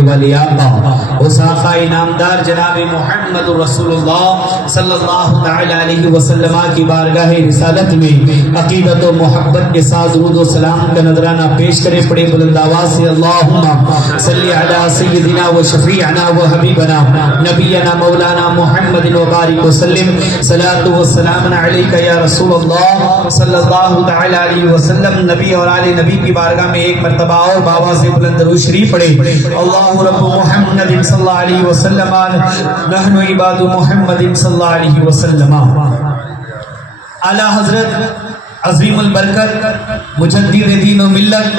والی آقا اس آقا انعامدار جناب محمد رسول اللہ صلی اللہ تعالی علیہ وسلم کی بارگاہ رسالت میں عقیدت و محبت کے ساتھ درود و سلام کا نذرانہ پیش کرے پڑے بلند آواز سے اللہم صلی علی سیدنا و شفیعنا و حبیبنا نبینا مولانا محمد وبارک وسلم صلاۃ و سلام علیک یا رسول اللہ صلی اللہ تعالی علیہ وسلم۔ نبی اور آل نبی کی بارگاہ میں ایک مرتبہ اور بابا سے بلند درود شریف پڑھے۔ اللہ رب محمد صلی اللہ علیہ وسلم نحن عباد محمد صلی اللہ علیہ وسلم۔ اعلی حضرت عظیم البرکت مجدد دین و ملت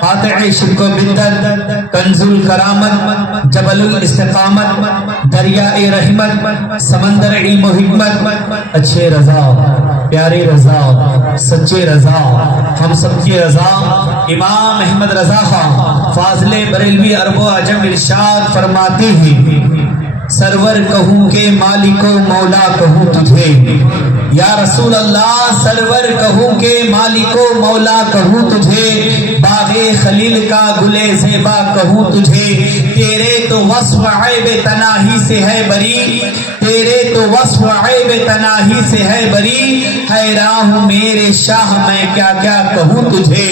قاطع شرک و بدعت کنز الکرامت جبل الاستقامت دریائے رحمت سمندر علم و حکمت اچھے رضا پیارے رضا سچے رضا ہم سب کی رضا امام احمد رضا خان فاضل بریلوی عرب و عجم ارشاد فرماتے ہیں سرور کہوں کہ مالک و مولا کہوں تجھے یا رسول اللہ سرور کہوں کہ مالک و مولا کہوں تجھے باغ خلیل کا گلے زیبا کہوں تجھے تیرے تو وصف عیب تناہی سے ہے بری تیرے تو وصف عیب تناہی سے ہے بری حیران ہوں میرے شاہ میں کیا کیا کہوں تجھے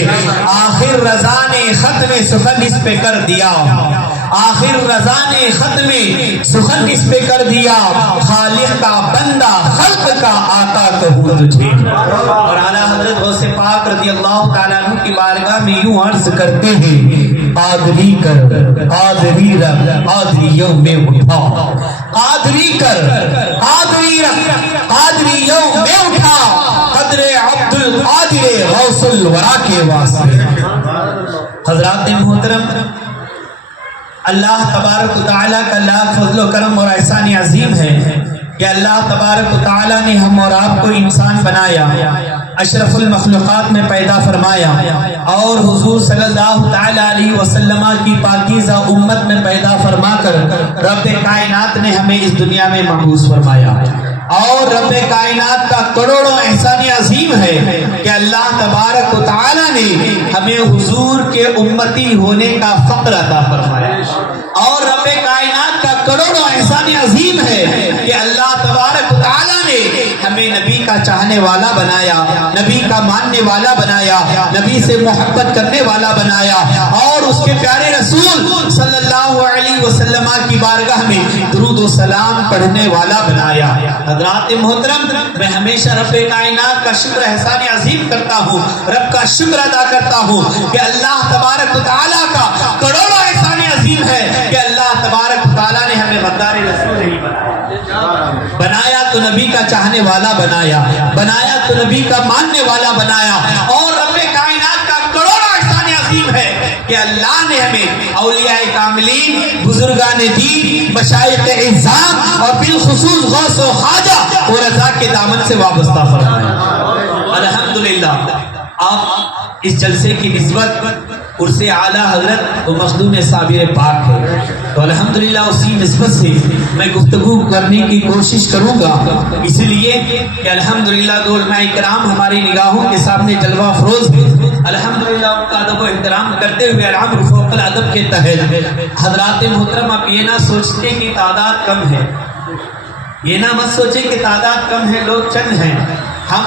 آخر رضا نے ختم سخن اس پہ کر دیا آخر رضا نے ختم سخن اس پہ کر دیا خالق کا بندہ خلق کا آقا کہوں تجھے۔ اور اعلیٰ حضرت غوث پاک رضی اللہ تعالیٰ عنہ کی بارگاہ میں یوں عرض کرتے ہیں قادری کر قادری رکھ قادریوں میں اٹھا قادری کر قادری رکھ قادریوں میں اٹھا قدر عبد القادر غوث الورا کے واسطے۔ حضرات محترم اللہ تبارک و تعالیٰ کا لاکھ فضل و کرم اور احسان عظیم ہے کہ اللہ تبارک و تعالیٰ نے ہم اور آپ کو انسان بنایا اشرف المخلوقات میں پیدا فرمایا اور حضور صلی اللہ تعالی علیہ وسلم کی پاکیزہ امت میں پیدا فرما کر رب کائنات نے ہمیں اس دنیا میں مبعوث فرمایا اور رب کائنات کا کروڑوں احسان عظیم ہے کہ اللہ تبارک و تعالی نے ہمیں حضور کے امتی ہونے کا فخر عطا فرمایا اور رب کائنات کا کروڑوں احسان عظیم ہے کہ اللہ تبارک و تعالی نے ہمیں نبی کا چاہنے والا بنایا نبی کا ماننے والا بنایا نبی سے محبت کرنے والا بنایا اور اس کے پیارے رسول صلی اللہ علیہ وسلم کی بارگاہ میں درود و سلام پڑھنے والا بنایا۔ حضرات محترم میں ہمیشہ رب کائنات کا شکر احسان عظیم کرتا ہوں رب کا شکر ادا کرتا ہوں کہ اللہ تبارک و تعالیٰ کا کروڑوں احسان عظیم ہے کہ اللہ تبارک و تعالیٰ نے ہمیں غدار رسول نہیں بنایا تو نبی کا چاہنے والا بنایا بنایا تو نبی کا ماننے والا بنایا اور رب کائنات کا کروڑوں احسان عظیم ہے کہ اللہ نے ہمیں اولیاء کاملین بزرگان دین مشائخ اعظام اور بالخصوص غوث و خواجہ اور رضا کے دامن سے وابستہ فرمایا۔ الحمدللہ آپ اس جلسے کی نسبت عرص اعلیٰ حضرت و مخدوم صابر پاک ہے تو الحمدللہ اسی نسبت سے میں گفتگو کرنے کی کوشش کروں گا اس لیے کہ الحمدللہ دو علماء کرام ہماری نگاہوں کے سامنے جلوہ افروز ہیں الحمدللہ ان کا ادب و احترام کرتے ہوئے الامر فوق الادب کے تحت حضرات محترم آپ یہ نہ سوچتے کہ تعداد کم ہے یہ نہ مت سوچیں کہ تعداد کم ہے لوگ چند ہیں ہم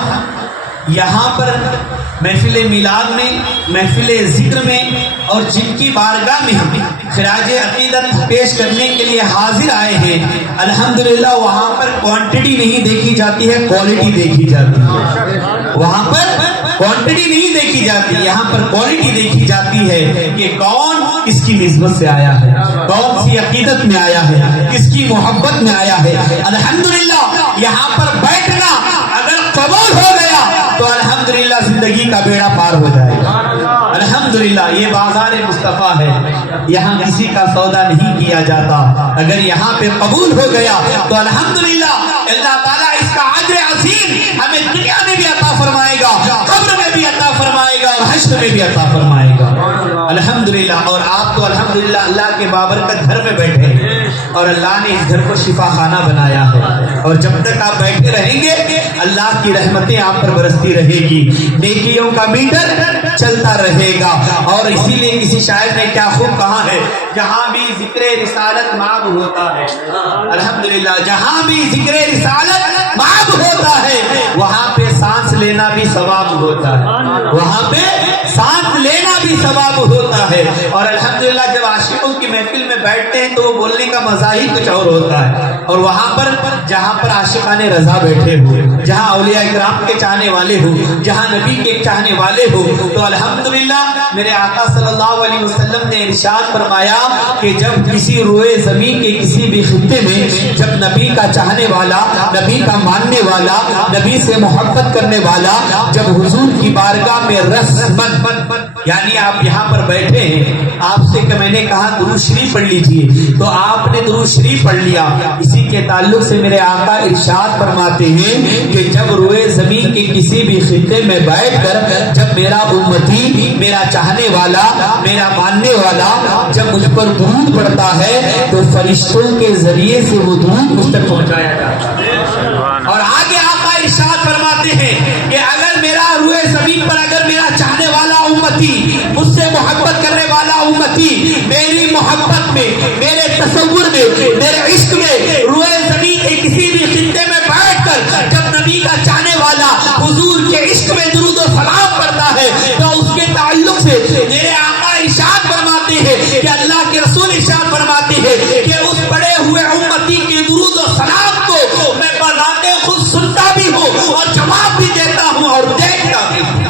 یہاں پر محفل میلاد میں محفل ذکر میں اور جن کی بارگاہ میں ہم خراج عقیدت پیش کرنے کے لیے حاضر آئے ہیں الحمدللہ وہاں پر کوانٹٹی نہیں دیکھی جاتی ہے کوالٹی دیکھی جاتی ہے وہاں پر کوانٹٹی نہیں دیکھی جاتی یہاں پر کوالٹی دیکھی جاتی ہے کہ کون کس کی نسبت سے آیا ہے کون سی عقیدت میں آیا ہے کس کی محبت میں آیا ہے الحمدللہ یہاں پر بیٹھنا اگر قبول ہو گیا تو الحمدللہ زندگی کا بیڑا پار ہو جائے گا الحمدللہ یہ بازار مصطفیٰ ہے یہاں کسی کا سودا نہیں کیا جاتا اگر یہاں پہ قبول ہو گیا تو الحمدللہ اللہ تعالیٰ اس کا اجر عظیم ہمیں دنیا میں بھی عطا فرمائے گا قبر میں بھی عطا فرمائے گا اور حشر عرش میں بھی عطا فرمائے گا الحمدللہ۔ اور آپ تو الحمدللہ اللہ کے بابرکت گھر میں بیٹھے ہیں اور اللہ نے اس گھر کو شفا خانہ بنایا ہے، اور جب تک آپ بیٹھے رہیں گے اللہ کی رحمتیں آپ پر برستی رہے گی، نیکیوں کا میٹر چلتا رہے گا۔ اور اسی لیے کسی شاعر نے کیا خوب کہا ہے، جہاں بھی ذکر رسالت معاب ہوتا ہے، الحمدللہ جہاں بھی ذکر رسالت معاب ہوتا ہے وہاں پہ سانس لینا بھی ثواب ہوتا ہے، وہاں پہ سانس لینا بھی ثواب ہوتا ہے۔ اور الحمدللہ جب عاشقوں کی محفل میں بیٹھتے ہیں تو وہ بولنے کا مزہ ہی کچھ اور ہوتا ہے، اور وہاں پر جہاں پر عاشقان رضا بیٹھے ہوئے، جہاں اولیاء کرام کے چاہنے والے ہو، جہاں نبی کے چاہنے والے ہو، تو الحمدللہ میرے آقا صلی اللہ علیہ وسلم نے ارشاد فرمایا کہ جب کسی روئے زمین کے کسی بھی خطے میں جب نبی کا چاہنے والا، نبی کا ماننے والا، نبی سے محبت کرنے والا جب حضور کی بارگاہ میں رسمن، یعنی آپ یہاں پر بیٹھے ہیں، آپ سے کہ میں نے کہا درود شریف پڑھ لیجئے، تو آپ نے درود شریف پڑھ لیا، اسی کے تعلق سے میرے آقا ارشاد فرماتے ہیں کہ جب روئے زمین کے کسی بھی خطے میں بیٹھ کر جب میرا امتی، میرا چاہنے والا، میرا ماننے والا جب مجھ پر درود پڑتا ہے تو فرشتوں کے ذریعے سے وہ درود مجھ تک پہنچایا جاتا ہے۔ اور آگے آقا ارشاد فرماتے ہیں کہ اگر میرا روئے زمین پر اگر میرا چاہنے والا امتی، مجھ سے محبت کرنے والا امتی میری محبت میں، میرے تصور میں، میرے عشق میں روئے زمین کے کسی بھی خطے میں بیٹھ کر جب نبی کا چاہنے والا حضور کے عشق میں درود و سلام پڑھتا ہے تو اس کے تعلق سے میرے آقا ارشاد فرماتے ہیں کہ اللہ کے رسول ارشاد فرماتے ہیں کہ اس پڑے ہوئے امتی کے درود و سلام کو میں بذات خود سنتا بھی ہوں اور جواب بھی دیتا ہوں اور دیکھتا بھی ہوں۔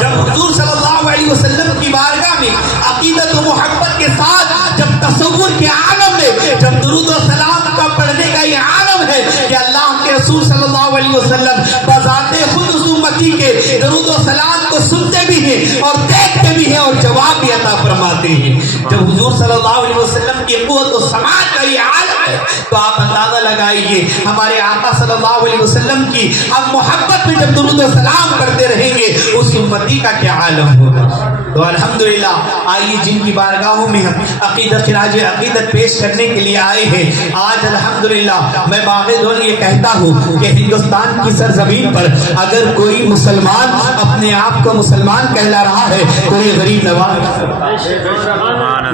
جب حضور صلی اللہ علیہ وسلم کی بارگاہ میں عقیدت و محبت کے ساتھ جب تصور کے عالم میں جب درود و سلام کا پڑھنے کا یہ عالم ہے کہ اللہ کے رسول صلی اللہ علیہ وسلم بذات خود اس امتی کے درود و سلام کو سنتے بھی ہیں اور دیکھتے بھی ہیں اور جواب بھی عطا فرماتے ہیں۔ جب حضور صلی اللہ علیہ وسلم کی قوت و سماعت کا یہ عالم ہے تو آپ اندازہ لگائیے ہمارے آقا صلی اللہ علیہ وسلم کی ہم محبت میں جب درود و سلام کرتے رہیں گے اس امتی کا کیا عالم ہوگا۔ تو الحمدللہ آئیے جن کی بارگاہوں میں ہم عقیدت خراج عقیدت پیش کرنے کے لیے آئے ہیں، آج الحمدللہ میں باغ یہ کہتا ہوں کہ ہندوستان کی سرزمین پر اگر کوئی مسلمان اپنے آپ کو مسلمان کہلا رہا ہے تو یہ غریب نواز،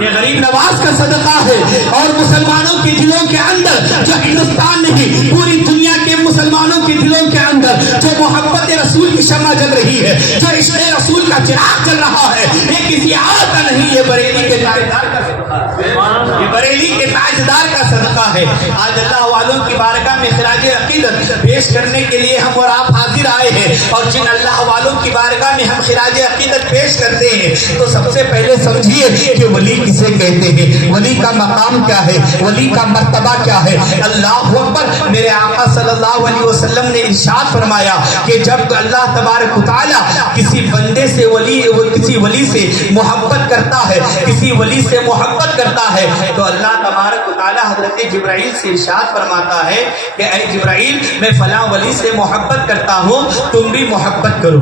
یہ غریب نواز کا صدقہ ہے۔ اور مسلمانوں کے دلوں کے اندر جو ہندوستان نہیں پوری دنیا کے مسلمانوں کے دلوں کے اندر جو محبت رسول کی شمع جل رہی ہے، جو عشق رسول کا چراغ جل رہا ہے، یہ کسی اور کا نہیں، یہ بریلی کے تاجدار کا صدقہ ہے، یہ بریلی کے تاجدار کا صدقہ ہے۔ آج اللہ والوں کی بارگاہ میں خراج عقیدت پیش کرنے کے لیے ہم اور آپ حاضر آئے ہیں، اور جن اللہ والوں کی بارگاہ میں ہم خراج عقیدت پیش کرتے ہیں تو سب سے پہلے سمجھیے کہ ولی کسے کہتے ہیں، ولی کا مقام کیا ہے، ولی کا مرتبہ کیا ہے۔ اللہ اکبر، میرے آقا صلی اللہ علیہ وسلم نے ارشاد فرمایا کہ جب اللہ تبارک و تعالیٰ کسی بندے سے کسی ولی سے محبت کرتا ہے، کسی ولی سے محبت کرتا ہے تو اللہ تبارک و تعالیٰ حضرت جبرائیل سے ارشاد فرماتا ہے کہ اے جبرائیل میں فلاں ولی سے محبت کرتا ہوں، تم بھی محبت کرو۔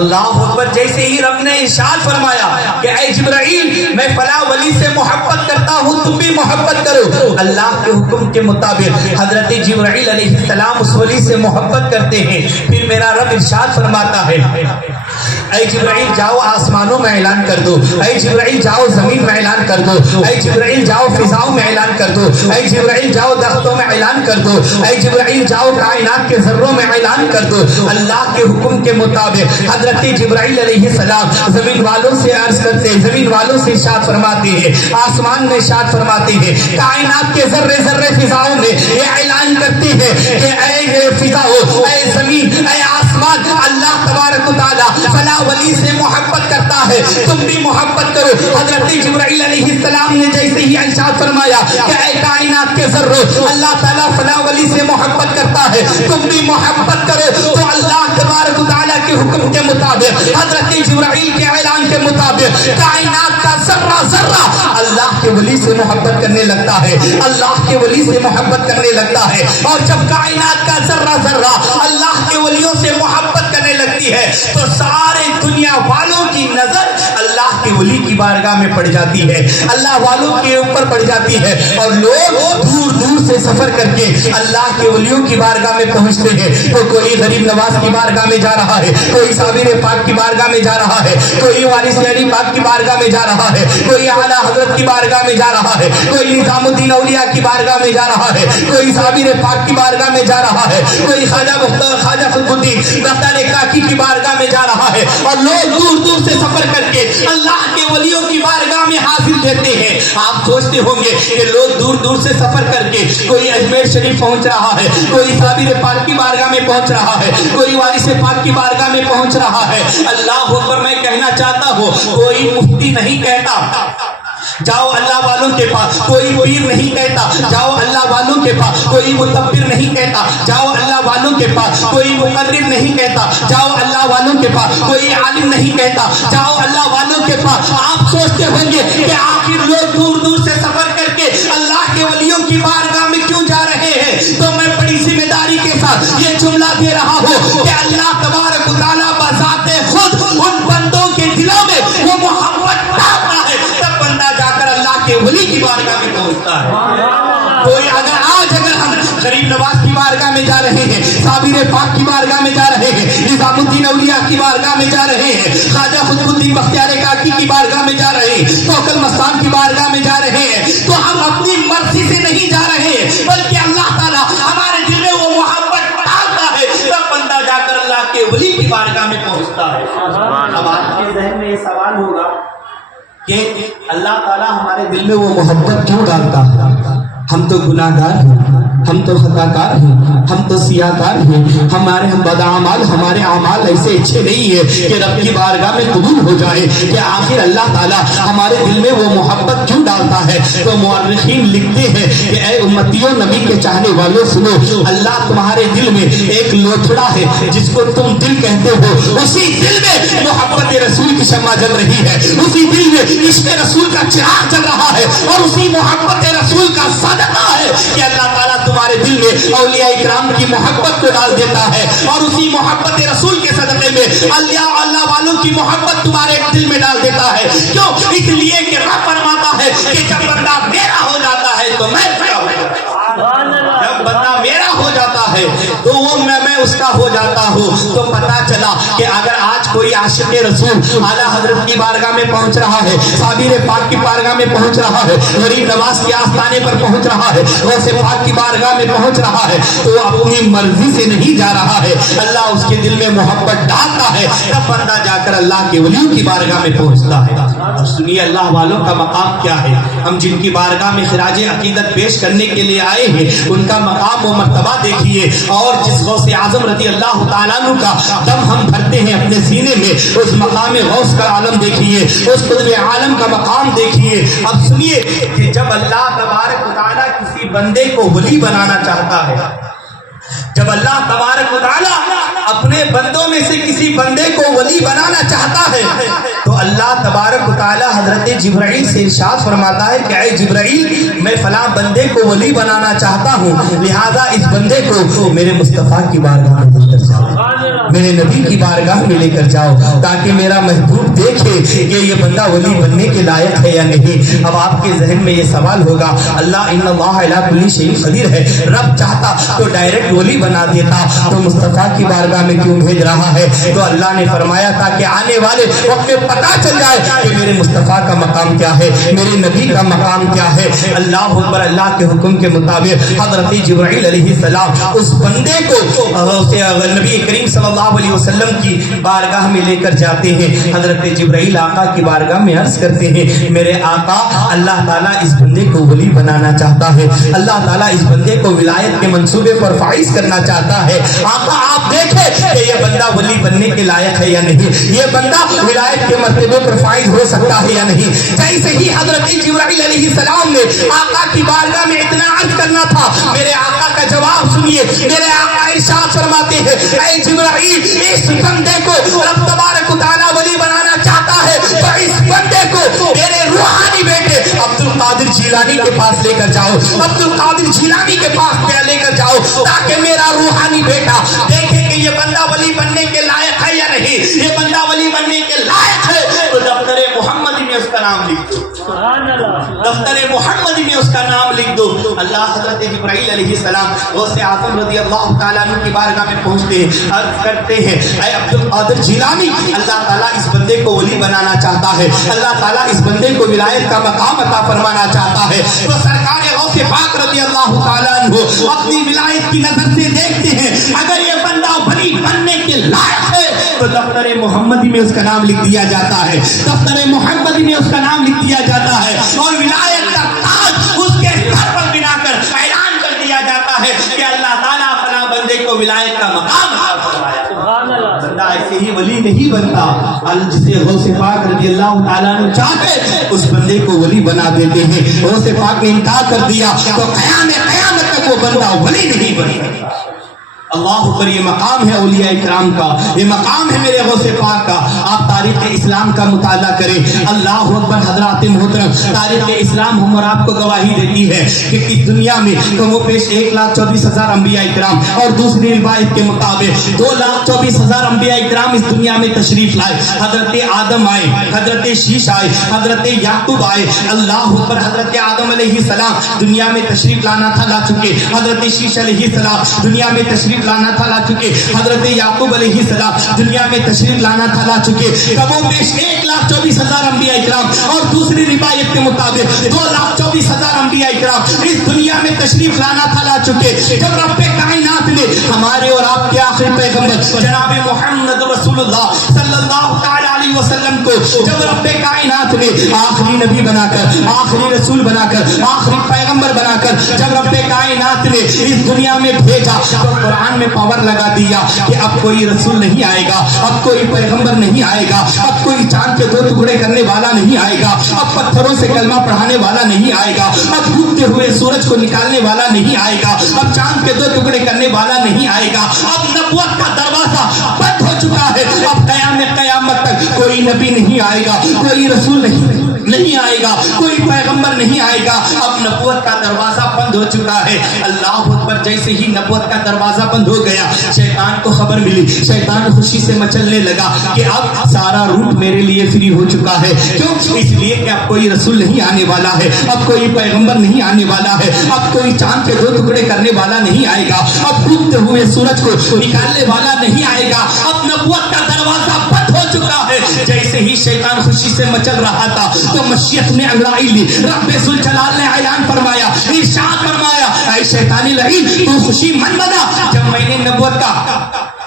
اللہ اکبر، جیسے ہی رب نے ارشاد فرمایا کہ اے جبرائیل میں فلاں ولی سے محبت کرتا ہوں تم بھی محبت کرو، اللہ کے حکم کے مطابق حضرت جبرائیل علیہ السلام اس ولی سے محبت کرتے ہیں۔ پھر میرا رب ارشاد فرماتا ہے اے جبرائیل جاؤ آسمانوں میں اعلان کر دو، اے جبرائیل جاؤ زمین میں اعلان کر دو، اے جبرائیل جاؤ فضاؤں میں اعلان کر دو، اے جبرائیل جاؤ درختوں میں اعلان کر دو، اے جبرائیل جاؤ کائنات کے ذروں میں اعلان کر دو۔ اللہ کے حکم کے مطابق حضرت جبرائیل علیہ السلام زمین والوں سے عرض کرتے ہیں، زمین والوں سے ارشاد فرماتے ہیں، آسمان میں ارشاد فرماتے ہیں، کائنات کے ذرے ذرے فضاؤں میں یہ اعلان کرتے ہیں کہ اے فضاؤں، اے زمین، اے آسمان، اللہ تبارک و تعالیٰ فلاں ولی سے محبت کرتا ہے تم بھی محبت کرو۔ حضرت جبرائیل علیہ السلام نے جیسے ہی ارشاد فرمایا کہ اے کائنات کے ذروں، اللہ تعالیٰ فلاں ولی سے محبت کرتا ہے تم بھی محبت کرو، تو اللہ تبارک و تعالیٰ کے حکم کے مطابق حضرت جبرائیل کے اعلان کے مطابق کائنات کا ذرہ ذرہ اللہ کے ولی سے محبت کرنے لگتا ہے، اللہ کے ولی سے محبت کرنے لگتا ہے، اور جب کائنات کا ذرہ ذرہ اللہ کے ولیوں سے محبت کرنے لگتی ہے تو سارے دنیا والوں کی نظر اللہ کے ولی کی بارگاہ میں پڑ جاتی ہے، اللہ والوں کے اوپر پڑ جاتی ہے، اور لوگ دور دور سے سفر کر کے اللہ کے ولیوں کی بارگاہ میں پہنچتے ہیں۔ تو کوئی غریب نواز کی بارگاہ میں جا رہا ہے، کوئی صابر پاک کی بارگاہ میں جا رہا ہے، کوئی وارث علی پاک کی بارگاہ میں جا رہا ہے، کوئی اعلیٰ حضرت کی بارگاہ میں جا رہا ہے، کوئی نظام الدین اولیاء کی بارگاہ میں جا رہا ہے، کوئی صابر پاک کی بارگاہ میں جا رہا ہے، کوئی خواجہ قطب الدین بختیار کاکی کی بارگاہ میں جا رہا ہے، اور لوگ دور دور سے سفر کر کے اللہ کے ولیوں کی بارگاہ میں حاضر لیتے ہیں۔ آپ سوچتے ہوں گے کہ لوگ دور دور سے سفر کر کے کوئی اجمیر شریف پہنچ رہا ہے، کوئی صابر پاک کی بارگاہ میں پہنچ رہا ہے، کوئی وارث پاک کی بارگاہ میں پہنچ رہا ہے۔ اللہ اکبر، میں کہنا چاہتا ہوں کوئی مفتی نہیں کہتا جاؤ اللہ والوں کے پاس، کوئی پیر نہیں کہتا جاؤ اللہ والوں کے پاس، کوئی متبر نہیں کہتا جاؤ اللہ والوں کے پاس، کوئی مقرر نہیں کہتا جاؤ اللہ والوں کے پاس، کوئی عالم نہیں کہتا جاؤ اللہ والوں کے پاس۔ آپ سوچتے ہوں گے کہ آخر لوگ دور دور سے سفر کر کے اللہ کے ولیوں کی بارگاہ میں کیوں جا رہے ہیں؟ تو میں بڑی ذمہ داری کے ساتھ یہ جملہ دے رہا ہوں کہ اللہ تبارک و تعالیٰ بذات خود ان بندوں کے دلوں میں وہ محبت ڈالتا ہے، تب بندہ جا کر اللہ کے ولی کی بارگاہ میں پہنچتا ہے۔ کوئی اگر ہم غریب نواز کی بارگاہ میں جا رہے ہیں، صابر پاک کی بارگاہ میں جا رہے ہیں، نظام الدین اولیاء کی بارگاہ میں جا رہے ہیں، خواجہ قطب الدین بختیار کاکی کی بارگاہ میں جا رہے ہیں، توکل مستان کی بارگاہ میں جا رہے ہیں، تو ہم اپنی مرضی سے نہیں جا رہے ہیں، بلکہ اللہ تعالیٰ ہمارے دل میں وہ محبت ڈالتا ہے، تب بندہ جا کر اللہ کے ولی کی بارگاہ میں پہنچتا ہے۔ اب آپ کے ذہن میں یہ سوال ہوگا کہ اللہ تعالیٰ ہمارے دل میں وہ محبت کیوں ڈالتا ہے؟ ہم تو گناہ گار ہیں، ہم تو خطا کار ہیں، ہم تو سیاہ کار ہیں، ہمارے ہم بدعمال، ہمارے اعمال ایسے اچھے نہیں ہیں کہ رب کی بارگاہ میں قبول ہو جائے، کہ آخر اللہ تعالیٰ ہمارے دل میں وہ محبت کیوں ڈالتا ہے؟ تو مورخین لکھتے ہیں کہ اے امتیوں، نبی کے چاہنے والوں سنو، اللہ تمہارے دل میں ایک لوتھڑا ہے جس کو تم دل کہتے ہو، اسی دل میں محبت رسول کی شمع جل رہی ہے، اسی دل میں عشق رسول کا چراغ جل رہا ہے، اور اسی محبت رسول کا صدقہ ہے کہ اللہ تعالیٰ تمہارے دل میں اولیاء اکرام کی محبت کو ڈال دیتا ہے، اور اسی محبت رسول کے صدقے میں اللہ والوں کی محبت تمہارے دل میں ڈال دیتا ہے۔ کیوں؟ اس لیے کہ رب فرماتا ہے کہ جب بندہ میرا ہو جاتا ہے تو میں میرا ہو جاتا ہوں، جب بندہ میرا ہو جاتا ہے تو وہ میں اس کا ہو جاتا ہوں۔ تو پتا چلا کہ اگر آج کوئی عاشق رسول اعلیٰ حضرت کی بارگاہ میں پہنچ رہا ہے، صابر پاک کی بارگاہ میں پہنچ رہا ہے، غریب نواز کے آستانے پر پہنچ رہا ہے، غوث پاک کی بارگاہ میں پہنچ رہا ہے، تو وہ اپنی مرضی سے نہیں جا رہا ہے، اللہ اس کے دل میں محبت ڈالتا ہے، تب بندہ جا کر اللہ کے ولیوں کی بارگاہ میں پہنچتا ہے۔ اب سنیے اللہ والوں کا مقام کیا ہے۔ ہم جن کی بارگاہ میں خراج عقیدت پیش کرنے کے لیے آئے ہیں ان کا مقام و مرتبہ دیکھیے، اور جس غوث اعظم رضی اللہ تعالیٰ عنہ کا دم ہم بھرتے ہیں اپنے سینے میں، اس مقام غوث کا عالم دیکھیے، اس قطب عالم کا مقام دیکھیے۔ اب سنیے کہ جب اللہ تبارک و تعالیٰ کسی بندے کو ولی بنانا چاہتا ہے، جب اللہ تبارک و تعالیٰ اپنے بندوں میں سے کسی بندے کو ولی بنانا چاہتا ہے تو اللہ تبارک و تعالیٰ حضرت جبرائیل سے ارشاد فرماتا ہے کہ اے جبرائیل، میں فلاں بندے کو ولی بنانا چاہتا ہوں، لہذا اس بندے کو میرے مصطفیٰ کی بارگاہ میں لے کر جاؤ، میرے نبی کی بارگاہ میں لے کر جاؤ، تاکہ میرا محبوب دیکھے کہ یہ بندہ ولی بننے کے لائق ہے یا نہیں۔ اب آپ کے ذہن میں یہ سوال ہوگا، اللہ ان اللہ علی کل شیء قدیر ہے، رب چاہتا تو ڈائریکٹ ولی بنا دیتا، تو مصطفیٰ کی بارگاہ میں کیوں بھیج رہا ہے؟ تو اللہ نے فرمایا تھا کہ آنے والے وقت میں پتہ چل جائے کہ میرے مصطفیٰ کا مقام کیا ہے، میرے نبی کا مقام کیا ہے۔ اللہ اکبر، اللہ کے حکم کے مطابق حضرت جبرائیل علیہ السلام اس بندے کو نبی کریم صلی اللہ علیہ وسلم کی بارگاہ میں لے کر جاتے ہیں۔ حضرت جبرائیل آقا کی بارگاہ میں عرض کرتے ہیں، میرے آقا، اللہ تعالیٰ اس بندے کو ولی بنانا چاہتا ہے، اللہ تعالیٰ اس بندے کو ولایت کے منصوبے پر فائز کرنا چاہتا ہے۔ آقا آپ دیکھیں کہ یہ بندہ ولی بننے کے لائق ہے یا نہیں، یہ بندہ ولایت کے مرتبے پر فائز ہو سکتا ہے یا نہیں۔ جیسے ہی حضرت جبرائیل علیہ السلام نے آقا کی بارگاہ میں اتنا عرض کرنا تھا، میرے آقا کا جواب سنیے، میرے آقا ارشاد فرماتے ہیں، اے جبرائیل، اس بندے کو رب تبارک و تعالیٰ ولی بنانا چاہتا ہے، تو اس بندے کو میرے روحانی بیٹے عبد القادر القادر جیلانی کے پاس لے کر جاؤ، عبد القادر جیلانی کے پاس لے کر جاؤ، تاکہ میرا روحانی بیٹا دیکھے کہ یہ بندہ ولی بننے کے لائق ہے یا نہیں، یہ بندہ ولی بننے کے لائق ہے تو دفتر محمدی میں اس کا نام لکھ دو، دفتر محمدی میں اس کا نام لکھ دو۔ اللہ حضرت جبرائیل علیہ السلام غوث اعظم رضی اللہ تعالیٰ عنہ کی بارگاہ میں پہنچتے ہیں، عرض کرتے ہیں اے عبد القادر جیلانی، اللہ تعالیٰ اس بندے کو ولی بنانا چاہتا ہے، اللہ تعالیٰ اس بندے کو ولایت کا مقام عطا فرمانا چاہتا ہے۔ تو سرکار غوث پاک رضی اللہ تعالیٰ عنہ اپنی ولایت کی نظر سے دیکھتے ہیں، اگر یہ بندہ ولی بننے کے لائق ہے تو دفتر محمدی میں اس کا نام لکھ دیا جاتا ہے، دفتر محمدی میں اس کا نام لکھ دیا جاتا ہے، اور ولایت کا تاج اس کے سر پر بنا کر اعلان کر دیا جاتا ہے کہ اللہ تعالیٰ فلاں بندے کو ولایت کا مقام عطا فرمایا۔ بندہ ایسے ہی ولی نہیں بنتا، جسے غوث پاک رضی اللہ تعالیٰ عنہ چاہتے اس بندے کو ولی بنا دیتے ہیں۔ غوث پاک نے انکار کر دیا تو قیامت تک وہ بندہ ولی نہیں بن سکتا۔ اللہ پر یہ مقام ہے اولیاء اکرام کا، یہ مقام ہے میرے غوث پاک کا۔ آپ تاریخ اسلام کا مطالعہ کریں، اللہ اکبر حضرات محترم، تاریخ اسلام ہم اور آپ کو گواہی دیتی ہے کہ اس دنیا میں کم و بیش 1,24,000 انبیاء اکرام، اور دوسری روایت کے مطابق 2,24,000 انبیاء اکرام اس دنیا میں تشریف لائے۔ حضرت آدم آئے، حضرت شیش آئے، حضرت یعقوب آئے، اللہ اکبر، حضرت آدم علیہ السلام دنیا میں تشریف لانا تھا، لا چکے۔ حضرت شیش علیہ السلام دنیا میں تشریف لانا تھا، لا چکے۔ حضرت یعقوب علیہ السلام دنیا میں تشریف لانا تھا، لا چکے۔ کم و بیش 1,24,000 انبیاء اکرام، اور دوسری روایت کے مطابق 2,24,000 انبیاء اکرام اس دنیا میں تشریف لانا تھا، لا چکے۔ جب رب کائنات نے ہمارے اور آپ کے آخری پیغمبر جناب محمد رسول اللہ صلی اللہ تعالی علیہ وسلم کو جب رب کائنات نے آخری نبی بنا کر، آخری رسول بنا کر، آخری پیغمبر بنا کر جب رب کائنات نے اس دنیا میں بھیجا تو قرآن میں پاور لگا دیا کہ اب کوئی رسول نہیں آئے گا، اب کوئی پیغمبر نہیں آئے گا، اب کوئی چاند کے 2 ٹکڑے کرنے والا نہیں آئے گا، اب پتھروں سے کلمہ پڑھانے والا نہیں آئے گا، اب ڈوبتے ہوئے سورج کو نکالنے والا نہیں آئے گا، اب چاند کے 2 ٹکڑے کرنے والا نہیں آئے گا، اب نبوت کا دروازہ بند ہو چکا ہے، اب قیامت تک کوئی نبی نہیں آئے گا، کوئی رسول نہیں آئے گا، کوئی پیغمبر نہیں آئے گا، اب نبوت کا دروازہ بند ہو چکا ہے۔ اللہ اکبر، جیسے ہی نبوت کا دروازہ بند ہو گیا، شیطان کو خبر ملی، شیطان خوشی سے مچلنے لگا کہ اب سارا روٹ میرے لیے فری ہو چکا ہے۔ کیوں؟ اس لیے کہ اب کوئی رسول نہیں آنے والا ہے، اب کوئی پیغمبر نہیں آنے والا ہے، اب کوئی چاند کے 2 ٹکڑے کرنے والا نہیں آئے گا، اب ڈوبتے ہوئے سورج کو نکالنے والا نہیں آئے گا، اب نبوت کا دروازہ بند ہو چکا ہے۔ جیسے ہی شیطان خوشی سے مچل رہا تھا تو مشیت نے انگڑائی لی، رب ذوالجلال نے اعلان فرمایا، ارشاد فرمایا، اے شیطانی لعین، تو خوشی من منا، جب میں نے نبوت کا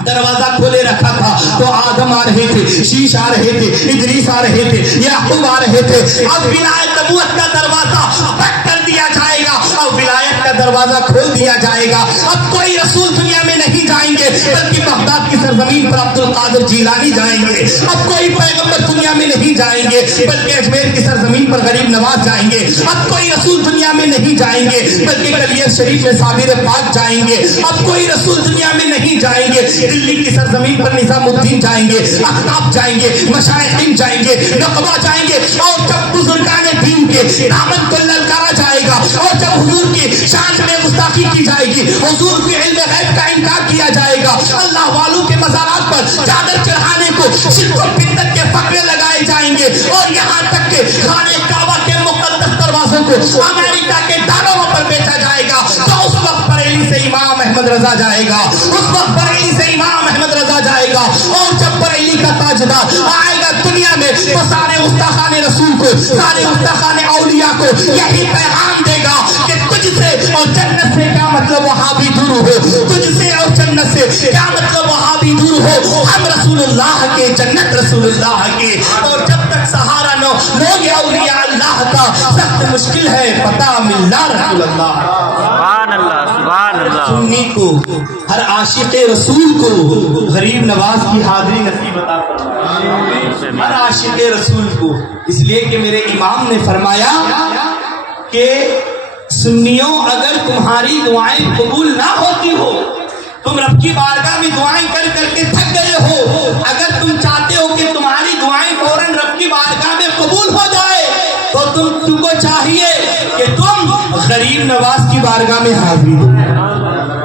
دروازہ کھولے رکھا تھا تو آدم آ رہے تھے، شیش آ رہے تھے، ادریس آ رہے تھے، یعقوب آ رہے تھے، اب ولایت نبوت کا دروازہ بند کر دیا جائے گا، اب ولایت کا دروازہ کھول دیا جائے گا، اب کوئی رسول دنیا میں نہیں جائیں گے بلکہ بغداد کی سرزمین پر عبد القادر جیلانی جائیں گے، اب کوئی پیغمبر دنیا میں نہیں جائیں گے بلکہ اجمیر کی سرزمین پر غریب نواز جائیں گے، اب کوئی رسول دنیا میں نہیں جائیں گے بلکہ کلیہ شریف میں صابر پاک جائیں گے، اب کوئی رسول دنیا میں نہیں جائیں گے، دلی کی سرزمین پر نظام الدین جائیں گے، احتاب جائیں گے، مشائخین جائیں گے، نقبہ جائیں گے، اور جب بزرگان دین کے دامن کو للکارا جائے گا، اور جب حضور کی شان میں گستاخی کی جائے گی، حضور کے علم غیب کا انکار کیا جائے گا، اللہ والوں کے مزارات پر چادر چڑھانے کو شرک و بدعت کے فقرے لگائے جائیں گے، اور یہاں تک کہ خانہ کعبہ کے مقدس دروازوں کو امریکہ کے داروں پر بیچا جائے گا، تو اس وقت بریلی سے امام احمد رضا جائے گا، اس وقت بریلی سے امام احمد رضا جائے گا، اور جب بریلی کا تاجدار آئے گا دنیا میں تو سارے گستاخان رسول کو، سارے گستاخان اولیاء کو یہی پیغام دے گا کہ تجھ سے اور جنت سے کیا مطلب وہابی دور ہو، تجھ سے اور جنت سے کیا مطلب وہابی دور ہو، ہم رسول اللہ کے، جنت رسول اللہ کے، اور جب تک سہارا نہ لوگ اولیاء اللہ کا سخت مشکل ہے پتہ ملنا رسول اللہ۔ سبحان اللہ، سبحان اللہ۔ سنی کو، ہر عاشق رسول کو غریب نواز کی حاضری نصیب عطا فرمائے، ہر عاشق رسول کو، اس لیے کہ میرے امام نے فرمایا کہ سنیوں اگر تمہاری دعائیں قبول نہ ہوتی ہو، تم رب کی بارگاہ میں دعائیں کر کر کے تھک گئے ہو، اگر تم چاہتے ہو کہ تمہاری دعائیں فوراً رب کی بارگاہ میں قبول ہو جائے تو تم کو چاہیے غریب نواز کی بارگاہ میں حاضری دو۔